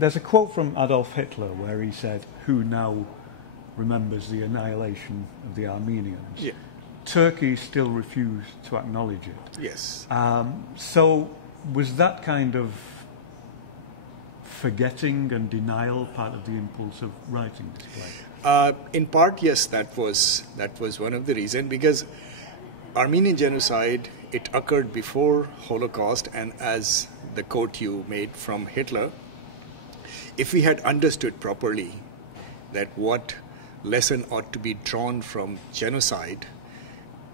There's a quote from Adolf Hitler where he said, "Who now remembers the annihilation of the Armenians?" Yeah. Turkey still refused to acknowledge it. Yes. So was that kind of forgetting and denial part of the impulse of writing this play? In part, yes, that was one of the reasons, because Armenian genocide, it occurred before Holocaust, and as the quote you made from Hitler, if we had understood properly that what lesson ought to be drawn from genocide,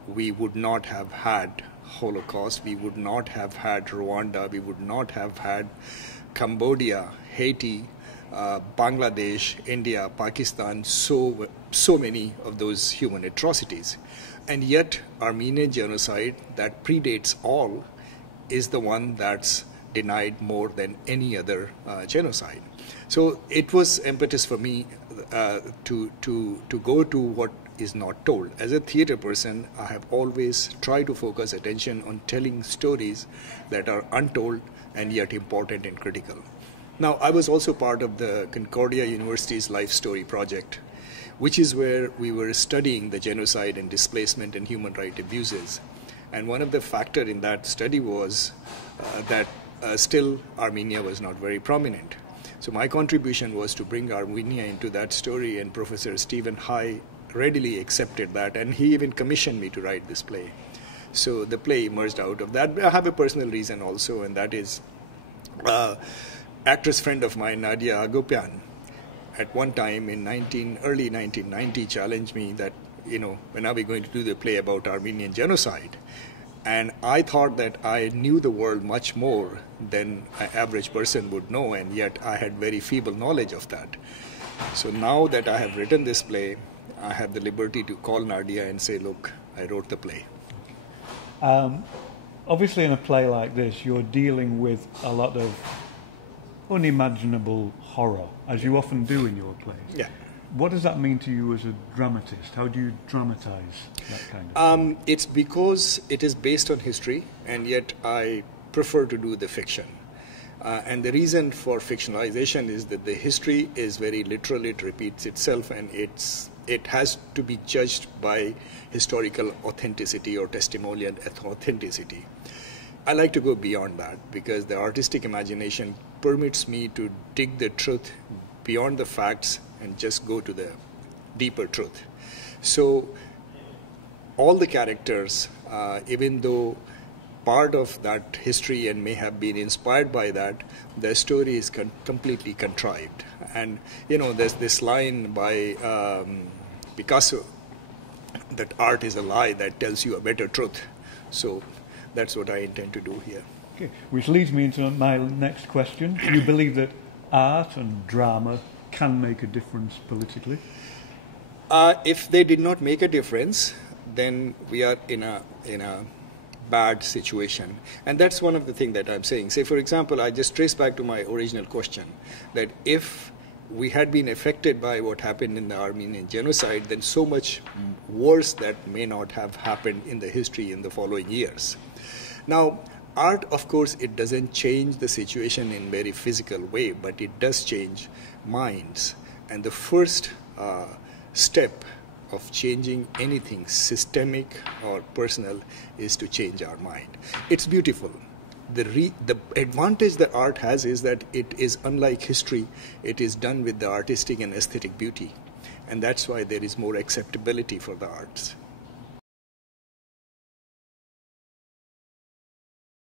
we would not have had Holocaust, we would not have had Rwanda, we would not have had Cambodia, Haiti, Bangladesh, India, Pakistan, so many of those human atrocities. And yet Armenian genocide, that predates all, is the one that's denied more than any other genocide. So it was impetus for me to go to what is not told. As a theater person, I have always tried to focus attention on telling stories that are untold and yet important and critical. Now, I was also part of the Concordia University's Life Story Project, which is where we were studying the genocide and displacement and human rights abuses. And one of the factors in that study was that still Armenia was not very prominent. So my contribution was to bring Armenia into that story, and Professor Stephen High readily accepted that, and he even commissioned me to write this play. So the play emerged out of that. I have a personal reason also, and that is actress friend of mine, Nadia Agopian, at one time in early 1990 challenged me that, when are we going to do the play about Armenian genocide? And I thought that I knew the world much more than an average person would know, and yet I had very feeble knowledge of that. So now that I have written this play, I have the liberty to call Nadia and say, look, I wrote the play. Obviously in a play like this, you're dealing with a lot of unimaginable horror, as you often do in your plays. Yeah. What does that mean to you as a dramatist? How do you dramatize that kind of thing? It's because it is based on history, and yet I prefer to do the fiction. And the reason for fictionalization is that the history is very literal, it repeats itself, and it has to be judged by historical authenticity or testimonial authenticity. I like to go beyond that because the artistic imagination permits me to dig the truth beyond the facts and just go to the deeper truth. So all the characters, even though part of that history and may have been inspired by that, the story is completely contrived. And there's this line by Picasso that art is a lie that tells you a better truth. So that's what I intend to do here. Okay, which leads me into my next question. Do you believe that art and drama can make a difference politically? If they did not make a difference, then we are in a bad situation. And that's one of the things that I'm saying. Say, for example, I just trace back to my original question, that if we had been affected by what happened in the Armenian genocide, then so much worse that may not have happened in the history in the following years. Now, art, of course, it doesn't change the situation in a very physical way, but it does change minds. And the first step of changing anything systemic or personal is to change our mind. It's beautiful. The advantage that art has is that it is unlike history. It is done with the artistic and aesthetic beauty. And that's why there is more acceptability for the arts.